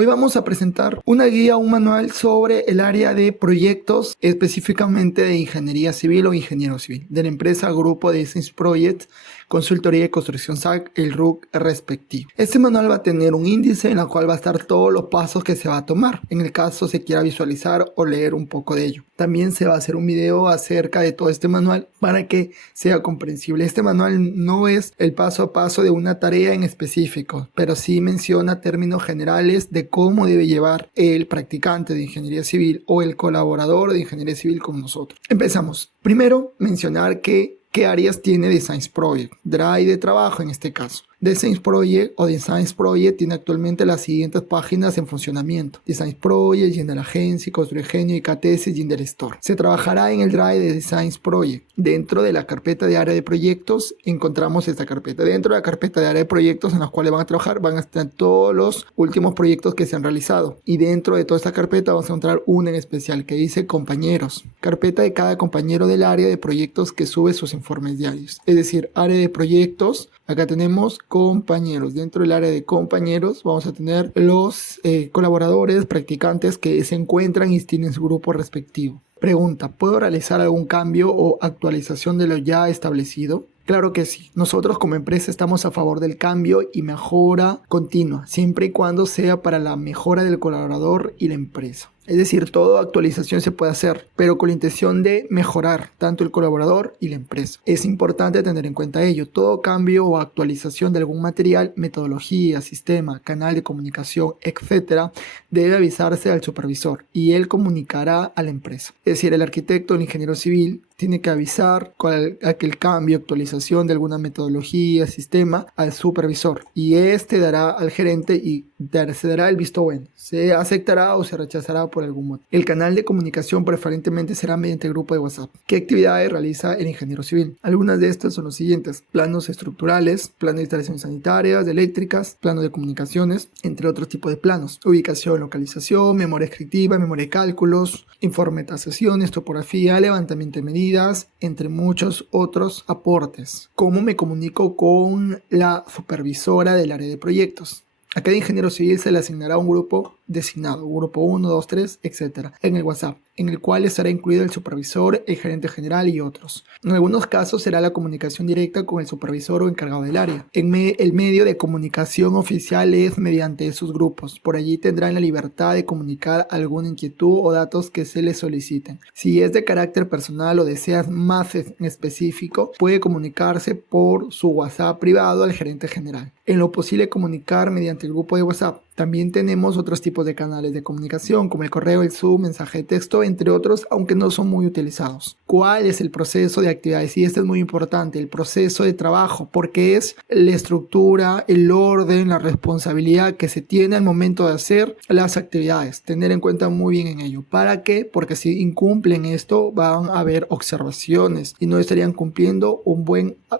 Hoy vamos a presentar una guía, un manual sobre el área de proyectos, específicamente de ingeniería civil o ingeniero civil, de la empresa Grupo de Design Projects, Consultoría de Construcción SAC, el RUC respectivo. Este manual va a tener un índice en el cual va a estar todos los pasos que se va a tomar, en el caso se quiera visualizar o leer un poco de ello. También se va a hacer un video acerca de todo este manual para que sea comprensible. Este manual no es el paso a paso de una tarea en específico, pero sí menciona términos generales de cómo debe llevar el practicante de ingeniería civil o el colaborador de ingeniería civil como nosotros. Empezamos. Primero, mencionar qué áreas tiene Design Project, Drive de trabajo en este caso. Design Project o Design Project tiene actualmente las siguientes páginas en funcionamiento: Design Project, General Agency, Construgenio, IKTS y Gender Store. Se trabajará en el Drive de Design Project. Dentro de la carpeta de área de proyectos encontramos esta carpeta. Dentro de la carpeta de área de proyectos en las cuales van a trabajar van a estar todos los últimos proyectos que se han realizado. Y dentro de toda esta carpeta vamos a encontrar una en especial que dice compañeros. Carpeta de cada compañero del área de proyectos que sube sus informes diarios. Es decir, área de proyectos. Acá tenemos compañeros. Dentro del área de compañeros vamos a tener los colaboradores, practicantes que se encuentran y tienen su grupo respectivo. Pregunta: ¿puedo realizar algún cambio o actualización de lo ya establecido? Claro que sí. Nosotros como empresa estamos a favor del cambio y mejora continua, siempre y cuando sea para la mejora del colaborador y la empresa. Es decir, toda actualización se puede hacer, pero con la intención de mejorar tanto el colaborador y la empresa. Es importante tener en cuenta ello. Todo cambio o actualización de algún material, metodología, sistema, canal de comunicación, etc., debe avisarse al supervisor y él comunicará a la empresa. Es decir, el arquitecto o el ingeniero civil tiene que avisar aquel cambio, actualización de alguna metodología, sistema al supervisor, y este dará al gerente y se dará el visto bueno. Se aceptará o se rechazará por algún motivo. El canal de comunicación preferentemente será mediante el grupo de WhatsApp. ¿Qué actividades realiza el ingeniero civil? Algunas de estas son los siguientes: planos estructurales, planos de instalaciones sanitarias, eléctricas, planos de comunicaciones, entre otros tipos de planos. Ubicación, localización, memoria escritiva, memoria de cálculos, informatizaciones, topografía, levantamiento de medidas, entre muchos otros aportes. ¿Cómo me comunico con la supervisora del área de proyectos? A cada ingeniero civil se le asignará un grupo designado, grupo 1, 2, 3, etc. en el WhatsApp, en el cual estará incluido el supervisor, el gerente general y otros. En algunos casos será la comunicación directa con el supervisor o encargado del área. El medio de comunicación oficial es mediante esos grupos. Por allí tendrán la libertad de comunicar alguna inquietud o datos que se les soliciten. Si es de carácter personal o deseas más en específico, puede comunicarse por su WhatsApp privado al gerente general. En lo posible, comunicar mediante el grupo de WhatsApp. También tenemos otros tipos de canales de comunicación como el correo, el Zoom, mensaje de texto, entre otros, aunque no son muy utilizados. ¿Cuál es el proceso de actividades? Y este es muy importante, el proceso de trabajo, porque es la estructura, el orden, la responsabilidad que se tiene al momento de hacer las actividades. Tener en cuenta muy bien en ello. ¿Para qué? Porque si incumplen esto van a haber observaciones y no estarían cumpliendo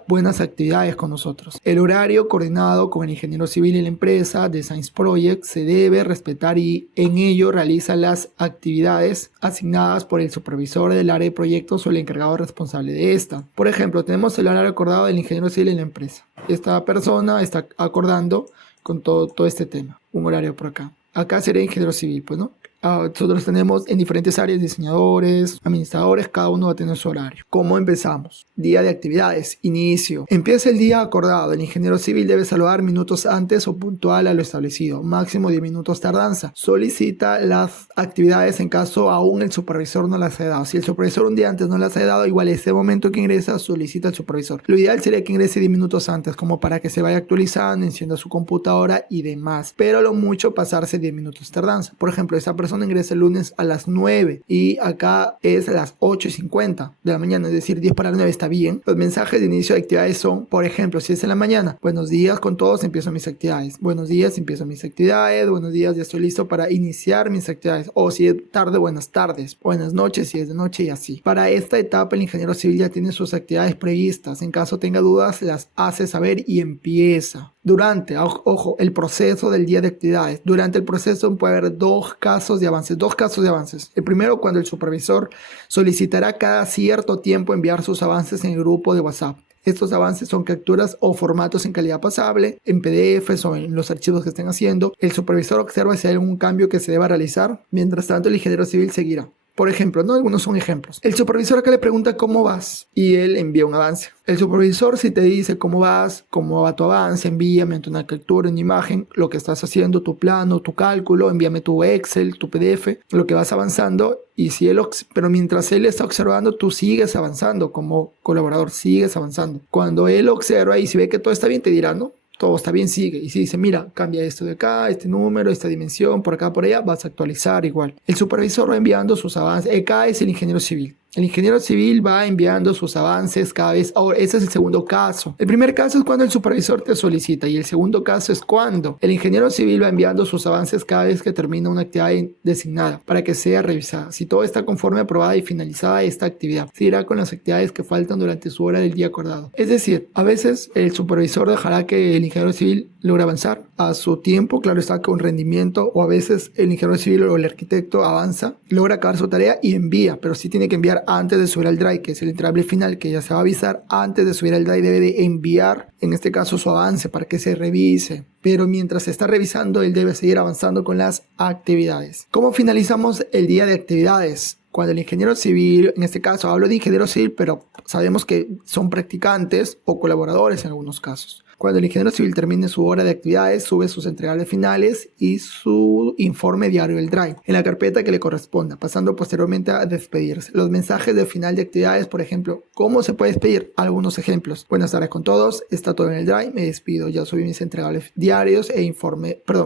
buenas actividades con nosotros. El horario coordinado con el ingeniero civil y la empresa, Design Project, se debe respetar y en ello realiza las actividades asignadas por el supervisor del área de proyectos o el encargado responsable de esta. Por ejemplo, tenemos el horario acordado del ingeniero civil en la empresa. Esta persona está acordando con todo este tema. Un horario por acá. Acá sería ingeniero civil, pues, ¿no? Nosotros tenemos en diferentes áreas diseñadores, administradores, cada uno va a tener su horario. ¿Cómo empezamos? Día de actividades, inicio. Empieza el día acordado. El ingeniero civil debe saludar minutos antes o puntual a lo establecido, máximo 10 minutos tardanza. Solicita las actividades en caso aún el supervisor no las haya dado. Si el supervisor un día antes no las haya dado, igual ese momento que ingresa solicita al supervisor. Lo ideal sería que ingrese 10 minutos antes, como para que se vaya actualizando, encienda su computadora y demás, pero lo mucho pasarse 10 minutos tardanza. Por ejemplo, esa persona ingresa el lunes a las 9 y acá es a las 8:50 de la mañana, es decir, 10 para las 9 está bien. Los mensajes de inicio de actividades son, por ejemplo, si es en la mañana: buenos días con todos, empiezo mis actividades. Buenos días, empiezo mis actividades. Buenos días, ya estoy listo para iniciar mis actividades. O si es tarde, buenas tardes. Buenas noches, si es de noche, y así. Para esta etapa el ingeniero civil ya tiene sus actividades previstas. En caso tenga dudas, las hace saber y empieza. Durante, ojo, el proceso del día de actividades. Durante el proceso puede haber dos casos de avances. El primero, cuando el supervisor solicitará cada cierto tiempo enviar sus avances en el grupo de WhatsApp. Estos avances son capturas o formatos en calidad pasable, en PDFs o en los archivos que estén haciendo. El supervisor observa si hay algún cambio que se deba realizar. Mientras tanto, el ingeniero civil seguirá. Por ejemplo, ¿no? Algunos son ejemplos. El supervisor acá le pregunta cómo vas y él envía un avance. El supervisor, si te dice cómo vas, cómo va tu avance, envíame una captura, una imagen, lo que estás haciendo, tu plano, tu cálculo, envíame tu Excel, tu PDF, lo que vas avanzando. Y si él, pero mientras él está observando, tú sigues avanzando como colaborador, sigues avanzando. Cuando él observa y si ve que todo está bien, te dirá, ¿no? Todo está bien, sigue. Y si dice, mira, cambia esto de acá, este número, esta dimensión, por acá, por allá, vas a actualizar igual. El supervisor va enviando sus avances. Acá es el ingeniero civil. El ingeniero civil va enviando sus avances cada vez. Ahora, ese es el segundo caso. El primer caso es cuando el supervisor te solicita y el segundo caso es cuando el ingeniero civil va enviando sus avances cada vez que termina una actividad designada para que sea revisada. Si todo está conforme, aprobada y finalizada esta actividad, se irá con las actividades que faltan durante su hora del día acordado. Es decir, a veces el supervisor dejará que el ingeniero civil logre avanzar a su tiempo, claro está, con rendimiento, o a veces el ingeniero civil o el arquitecto avanza, logra acabar su tarea y envía, pero sí tiene que enviar antes de subir al drive, que es el entregable final, que ya se va a avisar antes de subir al drive, debe de enviar, en este caso, su avance para que se revise. Pero mientras se está revisando, él debe seguir avanzando con las actividades. ¿Cómo finalizamos el día de actividades? Cuando el ingeniero civil, en este caso hablo de ingeniero civil, pero sabemos que son practicantes o colaboradores en algunos casos. Cuando el ingeniero civil termine su hora de actividades, sube sus entregables finales y su informe diario del drive en la carpeta que le corresponda, pasando posteriormente a despedirse. Los mensajes de final de actividades, por ejemplo, ¿cómo se puede despedir? Algunos ejemplos. Buenas tardes con todos, está todo en el drive, me despido, ya subí mis entregables diarios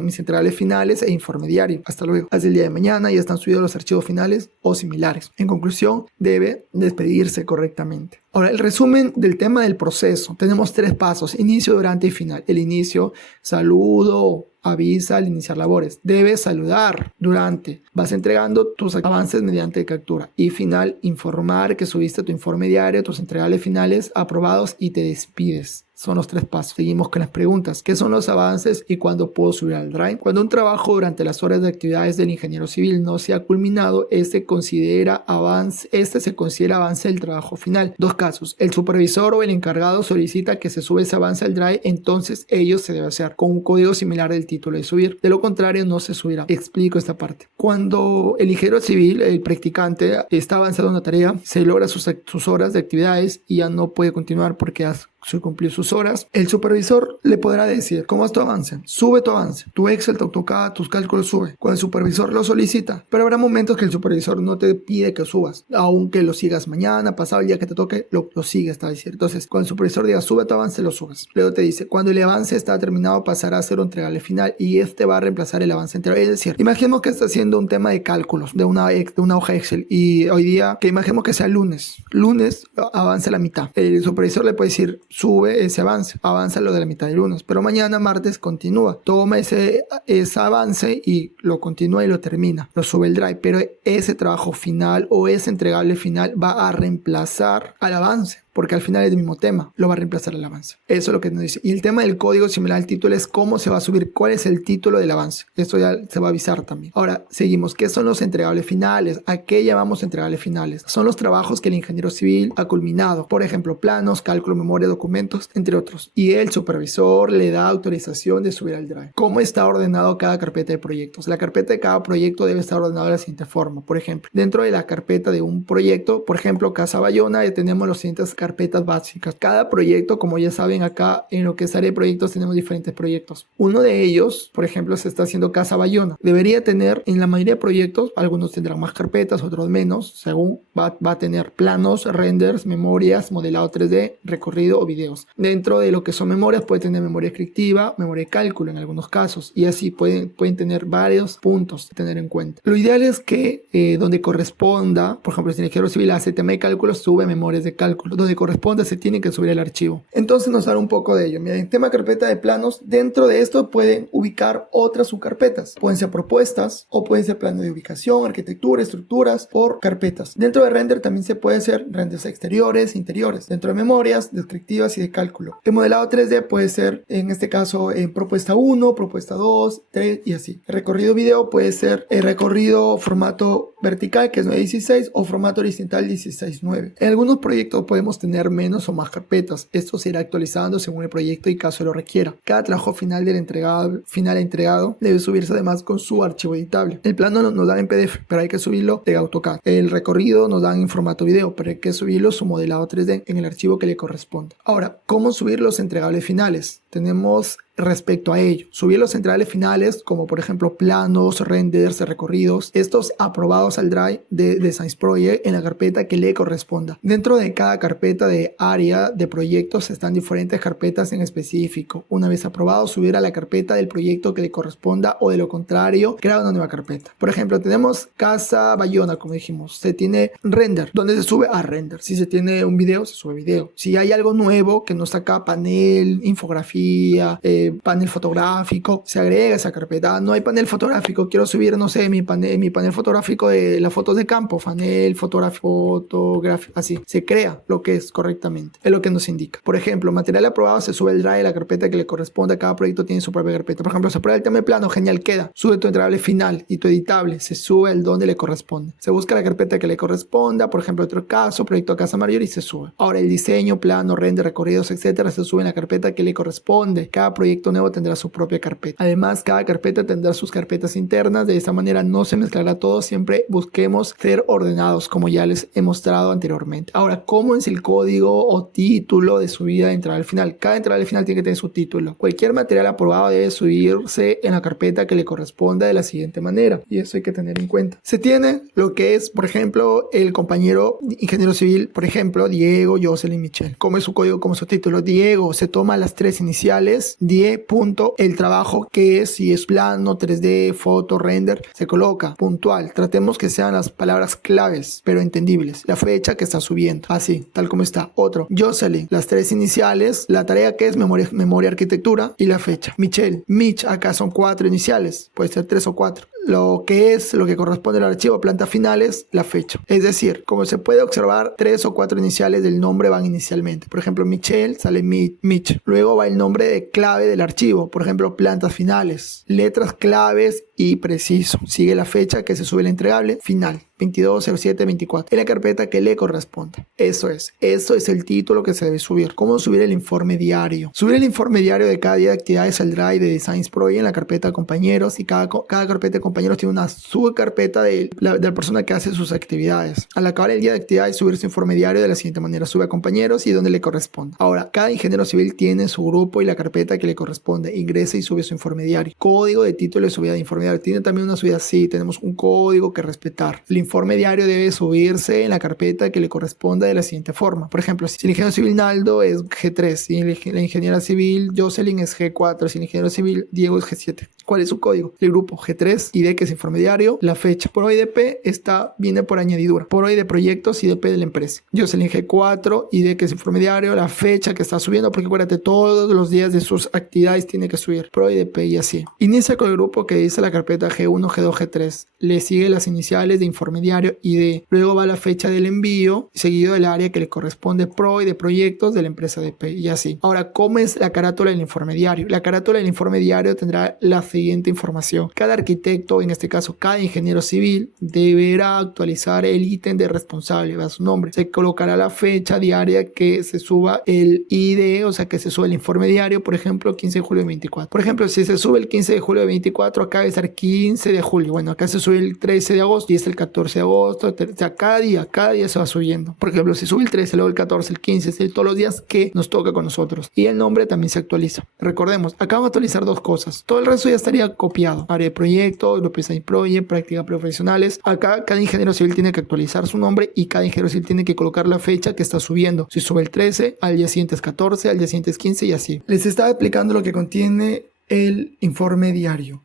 mis entregables finales e informe diario. Hasta luego. Hasta el día de mañana ya están subidos los archivos finales o similares. En conclusión, debe despedirse correctamente. Ahora, el resumen del tema del proceso. Tenemos 3 pasos: inicio, durante y final. El inicio, saludo, avisa al iniciar labores. Debes saludar durante. Vas entregando tus avances mediante captura. Y final, informar que subiste tu informe diario, tus entregables finales aprobados y te despides. Son los 3 pasos. Seguimos con las preguntas. ¿Qué son los avances y cuándo puedo subir al drive? Cuando un trabajo durante las horas de actividades del ingeniero civil no se ha culminado, este se considera avance del trabajo final. 2 casos. El supervisor o el encargado solicita que se sube ese avance al drive, entonces ello se debe hacer con un código similar del título de subir. De lo contrario, no se subirá. Explico esta parte. Cuando el ingeniero civil, el practicante, está avanzando en una tarea, se logra sus horas de actividades y ya no puede continuar porque cumplió sus horas, el supervisor le podrá decir: ¿cómo es tu avance? Sube tu avance, tu Excel, tu AutoCAD, tus cálculos, sube. Cuando el supervisor lo solicita, pero habrá momentos que el supervisor no te pide que subas, aunque lo sigas mañana, pasado, el día que te toque, lo sigues, está diciendo. Entonces, cuando el supervisor diga sube tu avance, lo subes. Luego te dice: cuando el avance está terminado, pasará a ser un entregable final y este va a reemplazar el avance anterior. Es decir, imaginemos que está haciendo un tema de cálculos de una hoja Excel y hoy día, que imaginemos que sea lunes avanza la mitad. El supervisor le puede decir: sube ese avance, avanza lo de la mitad del lunes, pero mañana martes continúa, toma ese avance y lo continúa y lo termina, lo sube el drive, pero ese trabajo final o ese entregable final va a reemplazar al avance, porque al final es el mismo tema, lo va a reemplazar el avance. Eso es lo que nos dice. Y el tema del código similar al título es cómo se va a subir, cuál es el título del avance. Esto ya se va a avisar también. Ahora, seguimos. ¿Qué son los entregables finales? ¿A qué llamamos entregables finales? Son los trabajos que el ingeniero civil ha culminado. Por ejemplo, planos, cálculo, memoria, documentos, entre otros. Y el supervisor le da autorización de subir al drive. ¿Cómo está ordenado cada carpeta de proyectos? La carpeta de cada proyecto debe estar ordenada de la siguiente forma. Por ejemplo, dentro de la carpeta de un proyecto, por ejemplo, Casa Bayona, tenemos los siguientes carpetas básicas. Cada proyecto, como ya saben, acá en lo que es área de proyectos tenemos diferentes proyectos. Uno de ellos, por ejemplo, se está haciendo Casa Bayona. Debería tener, en la mayoría de proyectos, algunos tendrán más carpetas, otros menos, según va a tener planos, renders, memorias, modelado 3D, recorrido o videos. Dentro de lo que son memorias, puede tener memoria descriptiva, memoria de cálculo en algunos casos, y así pueden tener varios puntos a tener en cuenta. Lo ideal es que donde corresponda, por ejemplo, si el ingeniero civil hace tema de cálculo, sube memorias de cálculo. Donde corresponda se tiene que subir el archivo. Entonces nos hará un poco de ello. Miren, en tema carpeta de planos, dentro de esto pueden ubicar otras subcarpetas. Pueden ser propuestas o pueden ser planos de ubicación, arquitectura, estructuras por carpetas. Dentro de render también se puede hacer renders exteriores, interiores. Dentro de memorias, descriptivas y de cálculo. El modelado 3D puede ser, en este caso, en propuesta 1, propuesta 2, 3 y así. El recorrido video puede ser el recorrido formato vertical, que es 9:16, o formato horizontal 16:9. En algunos proyectos podemos tener menos o más carpetas. Esto se irá actualizando según el proyecto y caso lo requiera. Cada trabajo final entregado debe subirse además con su archivo editable. El plano nos dan en PDF, pero hay que subirlo de AutoCAD. El recorrido nos dan en formato video, pero hay que subirlo su modelado 3D en el archivo que le corresponda. Ahora, ¿cómo subir los entregables finales? Tenemos respecto a ello, subir los entregables finales como por ejemplo planos, renders, recorridos, estos aprobados al Drive de Designs Project en la carpeta que le corresponda. Dentro de cada carpeta de área de proyectos están diferentes carpetas en específico. Una vez aprobado, subir a la carpeta del proyecto que le corresponda, o de lo contrario, crear una nueva carpeta. Por ejemplo, tenemos Casa Bayona, como dijimos, se tiene render, donde se sube a render. Si se tiene un video, se sube video. Si hay algo nuevo que no está acá, panel, infografía, panel fotográfico, se agrega esa carpeta. No hay panel fotográfico, quiero subir, no sé, mi panel fotográfico de las fotos de campo, panel fotográfico, así, se crea lo que es correctamente, es lo que nos indica. Por ejemplo, material aprobado, se sube el Drive, la carpeta que le corresponde. A cada proyecto tiene su propia carpeta. Por ejemplo, se aprueba el tema de plano, genial, queda. Sube tu entregable final y tu editable, se sube el donde le corresponde. Se busca la carpeta que le corresponda, por ejemplo, otro caso, proyecto Casa Mayor, y se sube. Ahora el diseño, plano, render, recorridos, etcétera, se sube en la carpeta que le corresponde. Cada proyecto nuevo tendrá su propia carpeta. Además, cada carpeta tendrá sus carpetas internas. De esta manera no se mezclará todo. Siempre busquemos ser ordenados, como ya les he mostrado anteriormente. Ahora, ¿cómo es el código o título de subida de entrada al final? Cada entrada al final tiene que tener su título. Cualquier material aprobado debe subirse en la carpeta que le corresponda de la siguiente manera, y eso hay que tener en cuenta. Se tiene lo que es, por ejemplo, el compañero ingeniero civil, por ejemplo, Diego, Jocelyn, Michelle. ¿Cómo es su código? ¿Cómo es su título? Diego, se toma las 3 iniciales, punto, el trabajo que es, si es plano, 3D, foto, render, se coloca puntual. Tratemos que sean las palabras claves, pero entendibles. La fecha que está subiendo, así, tal como está. Otro, Jocelyn, las 3 iniciales, la tarea que es memoria arquitectura, y la fecha. Michelle, Mitch, acá son 4 iniciales, puede ser 3 o 4. Lo que corresponde al archivo planta finales, la fecha. Es decir, como se puede observar, 3 o 4 iniciales del nombre van inicialmente. Por ejemplo, Michelle, sale Mitch. Luego va el nombre de clave del archivo. Por ejemplo, plantas finales, letras claves y preciso. Sigue la fecha que se sube el entregable final, 22/07/24, en la carpeta que le corresponda. Eso es el título que se debe subir. ¿Cómo subir el informe diario? Subir el informe diario de cada día de actividades al Drive de Designs Project en la carpeta compañeros, y cada carpeta de compañeros tiene una subcarpeta de la persona que hace sus actividades. Al acabar el día de actividades, subir su informe diario de la siguiente manera: sube a compañeros y donde le corresponda. Ahora, cada ingeniero civil tiene su grupo y la carpeta que le corresponde. Ingresa y sube su informe diario. Código de título de subida de informe diario. Tiene también una subida así, tenemos un código que respetar. El informe diario debe subirse en la carpeta que le corresponda de la siguiente forma. Por ejemplo, si el ingeniero civil Naldo es G3, si la ingeniera civil Jocelyn es G4, si el ingeniero civil Diego es G7. ¿Cuál es su código? El grupo G3, ID que es informe diario, la fecha. Por OIDP viene por añadidura. Por OID de proyectos, IDP de la empresa. Jocelyn G4, ID que es informe diario, la fecha que está subiendo, porque acuérdate, todos los días de sus actividades tiene que subir. Por OIDP y así. Inicia con el grupo que dice la carpeta G1, G2, G3. Le sigue las iniciales de informe diario, ID. Luego va la fecha del envío, seguido del área que le corresponde pro y de proyectos de la empresa DP y así. Ahora, ¿cómo es la carátula del informe diario? La carátula del informe diario tendrá la siguiente información. Cada arquitecto, en este caso cada ingeniero civil, deberá actualizar el ítem de responsable, va su nombre. Se colocará la fecha diaria que se suba el ID, o sea que se sube el informe diario, por ejemplo, 15 de julio de 24. Por ejemplo, si se sube el 15 de julio de 24, acá debe estar 15 de julio. Bueno, acá se sube el 13 de agosto y es el 14 de agosto. O sea, cada día se va subiendo. Por ejemplo, si sube el 13, luego el 14, el 15, es todos los días que nos toca con nosotros. Y el nombre también se actualiza. Recordemos, acá vamos a actualizar 2 cosas. Todo el resto ya estaría copiado. Área de proyectos, Grupo Design Project, prácticas profesionales. Acá cada ingeniero civil tiene que actualizar su nombre y cada ingeniero civil tiene que colocar la fecha que está subiendo. Si sube el 13, al día siguiente es 14, al día siguiente es 15 y así. Les estaba explicando lo que contiene el informe diario.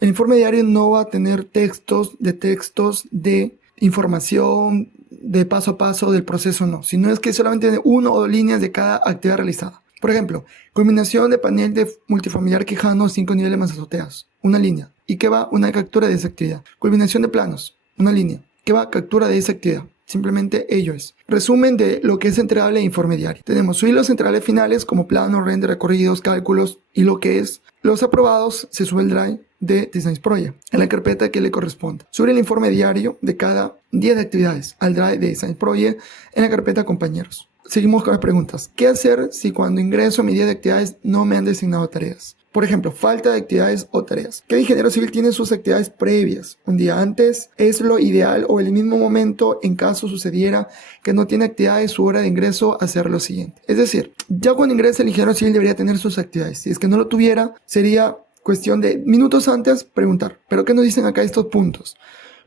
El informe diario no va a tener textos de información de paso a paso del proceso, no, sino es que solamente tiene 1 o 2 líneas de cada actividad realizada. Por ejemplo, culminación de panel de multifamiliar Quijano, 5 niveles más azoteas, una línea. ¿Y qué va? Una captura de esa actividad. Culminación de planos, una línea. ¿Qué va? Captura de esa actividad. Simplemente ello es. Resumen de lo que es entregable e informe diario. Tenemos subir los entregables finales como plano, render, recorridos, cálculos, y lo que es los aprobados se sube el Drive de Designs Project en la carpeta que le corresponda. Subir el informe diario de cada día de actividades al Drive de Designs Project en la carpeta compañeros. seguimos con las preguntas. ¿Qué hacer si cuando ingreso a mi día de actividades no me han designado tareas? Por ejemplo, falta de actividades o tareas. Cada ingeniero civil tiene sus actividades previas. Un día antes es lo ideal o el mismo momento en caso sucediera que no tiene actividades, su hora de ingreso, hacer lo siguiente. Es decir, ya cuando ingresa el ingeniero civil debería tener sus actividades. Si es que no lo tuviera, sería cuestión de minutos antes preguntar. ¿Pero qué nos dicen acá estos puntos?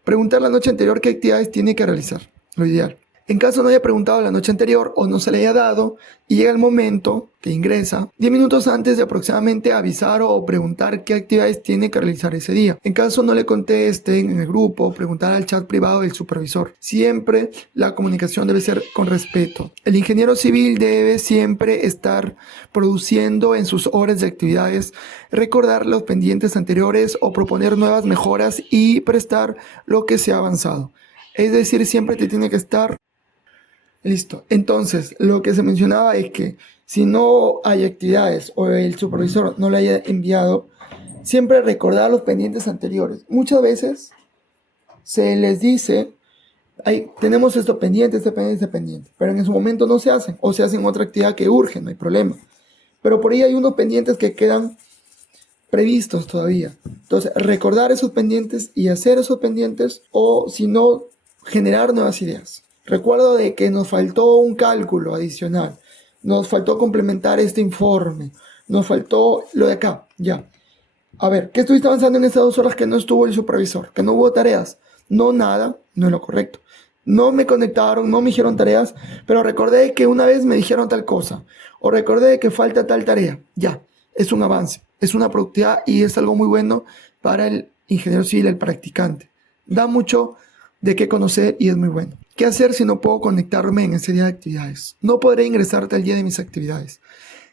Preguntar la noche anterior qué actividades tiene que realizar, lo ideal. En caso no haya preguntado la noche anterior o no se le haya dado y llega el momento que ingresa, 10 minutos antes de aproximadamente avisar o preguntar qué actividades tiene que realizar ese día. En caso no le contesten en el grupo, preguntar al chat privado del supervisor. Siempre la comunicación debe ser con respeto. El ingeniero civil debe siempre estar produciendo en sus horas de actividades, recordar los pendientes anteriores o proponer nuevas mejoras y prestar lo que se ha avanzado. Es decir, siempre te tiene que estar listo. Entonces, lo que se mencionaba es que si no hay actividades o el supervisor no le haya enviado, siempre recordar los pendientes anteriores. Muchas veces se les dice, tenemos esto pendiente, este pendiente, este pendiente, pero en ese momento no se hacen o se hacen otra actividad que urge, no hay problema. Pero por ahí hay unos pendientes que quedan previstos todavía. Entonces, recordar esos pendientes y hacer esos pendientes o si no, generar nuevas ideas. Recuerdo de que nos faltó un cálculo adicional, nos faltó complementar este informe, nos faltó lo de acá, ya. A ver, ¿qué estuviste avanzando en esas 2 horas que no estuvo el supervisor? Que no hubo tareas. No, nada, no es lo correcto. No me conectaron, no me dijeron tareas, pero recordé que una vez me dijeron tal cosa, o recordé que falta tal tarea. Ya, es un avance, es una productividad y es algo muy bueno para el ingeniero civil, el practicante. Da mucho de qué conocer y es muy bueno. ¿Qué hacer si no puedo conectarme en ese día de actividades? No podré ingresar tal día de mis actividades.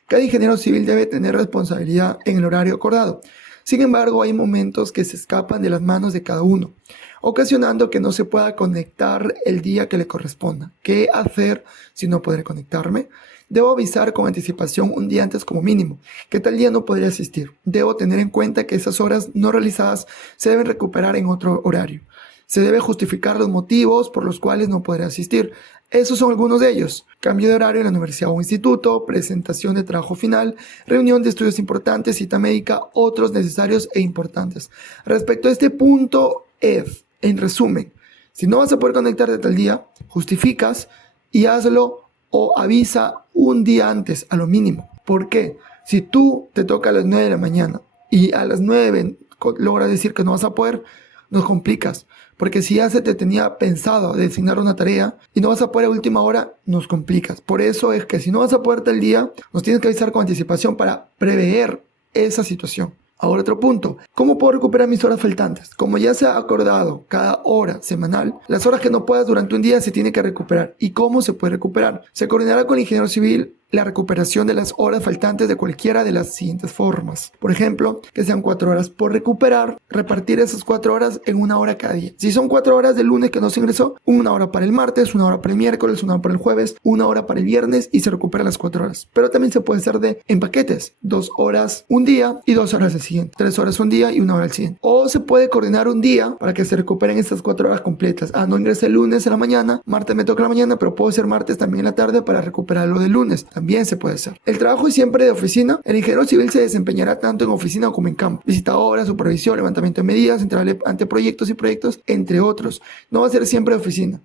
Cada ingeniero civil debe tener responsabilidad en el horario acordado. Sin embargo, hay momentos que se escapan de las manos de cada uno, ocasionando que no se pueda conectar el día que le corresponda. ¿Qué hacer si no podré conectarme? Debo avisar con anticipación un día antes como mínimo, que tal día no podré asistir. Debo tener en cuenta que esas horas no realizadas se deben recuperar en otro horario. Se debe justificar los motivos por los cuales no podré asistir. Esos son algunos de ellos: cambio de horario en la universidad o instituto, presentación de trabajo final, reunión de estudios importantes, cita médica, otros necesarios e importantes. Respecto a este punto, en resumen, si no vas a poder conectarte tal día, justificas y hazlo o avisa un día antes, a lo mínimo. ¿Por qué? Si tú te toca a las 9 de la mañana y a las 9 logras decir que no vas a poder, nos complicas. Porque si ya se te tenía pensado designar una tarea y no vas a poder a última hora, nos complicas. Por eso es que si no vas a poder tal día, nos tienes que avisar con anticipación para prever esa situación. Ahora otro punto, ¿cómo puedo recuperar mis horas faltantes? Como ya se ha acordado cada hora semanal, las horas que no puedas durante un día se tiene que recuperar. ¿Y cómo se puede recuperar? Se coordinará con el ingeniero civil la recuperación de las horas faltantes de cualquiera de las siguientes formas. Por ejemplo, que sean 4 horas por recuperar, repartir esas 4 horas en 1 hora cada día. Si son 4 horas del lunes que no se ingresó, 1 hora para el martes, 1 hora para el miércoles, 1 hora para el jueves, 1 hora para el viernes y se recupera las 4 horas. Pero también se puede hacer en paquetes, 2 horas un día y 2 horas el siguiente, 3 horas un día y 1 hora el siguiente. O se puede coordinar un día para que se recuperen estas 4 horas completas. No ingresé el lunes en la mañana, martes me toca la mañana, pero puedo hacer martes también en la tarde para recuperar lo del lunes. También se puede hacer. El trabajo es siempre de oficina. El ingeniero civil se desempeñará tanto en oficina como en campo. Visita obras, supervisión, levantamiento de medidas, entrar ante proyectos y proyectos, entre otros. No va a ser siempre de oficina.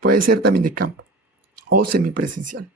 Puede ser también de campo o semipresencial.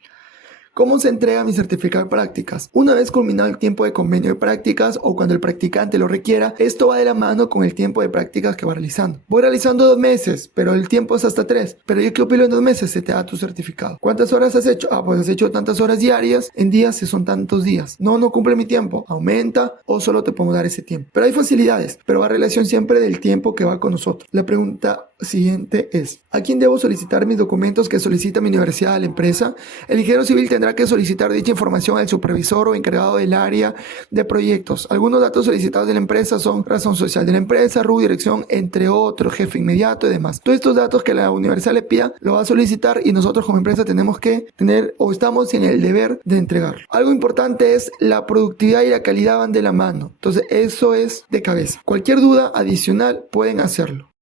¿Cómo se entrega mi certificado de prácticas? Una vez culminado el tiempo de convenio de prácticas o cuando el practicante lo requiera, esto va de la mano con el tiempo de prácticas que va realizando. Voy realizando 2 meses, pero el tiempo es hasta 3. Pero yo que opino en 2 meses, se te da tu certificado. ¿Cuántas horas has hecho? Pues has hecho tantas horas diarias. En días son tantos días. No cumple mi tiempo. Aumenta o solo te podemos dar ese tiempo. Pero hay facilidades, pero va a relación siempre del tiempo que va con nosotros. La pregunta siguiente es: ¿a quién debo solicitar mis documentos que solicita mi universidad a la empresa? El ingeniero civil tendrá que solicitar dicha información al supervisor o encargado del área de proyectos. Algunos datos solicitados de la empresa son razón social de la empresa, RU, dirección, entre otros, jefe inmediato y demás. Todos estos datos que la universidad le pida lo va a solicitar y nosotros como empresa tenemos que tener o estamos en el deber de entregarlo. Algo importante es la productividad y la calidad van de la mano. Entonces eso es de cabeza. Cualquier duda adicional pueden hacerlo.